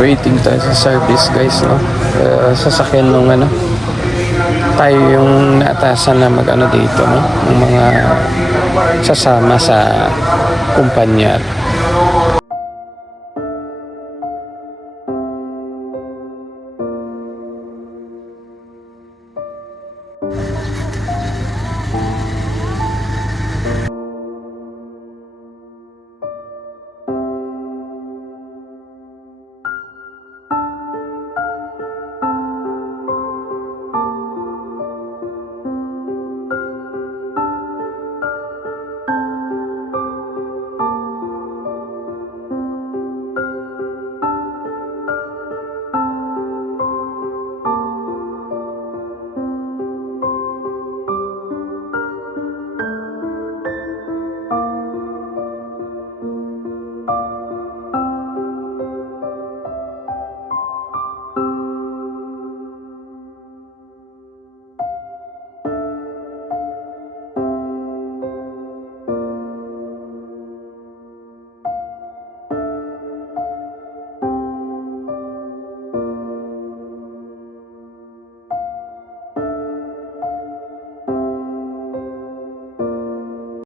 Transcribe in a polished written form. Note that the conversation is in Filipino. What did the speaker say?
waiting tayo sa service guys, no? Sasakyan nung ano, tayo yung naatasan na mag ano dito, no? Yung mga sasama sa kumpanya.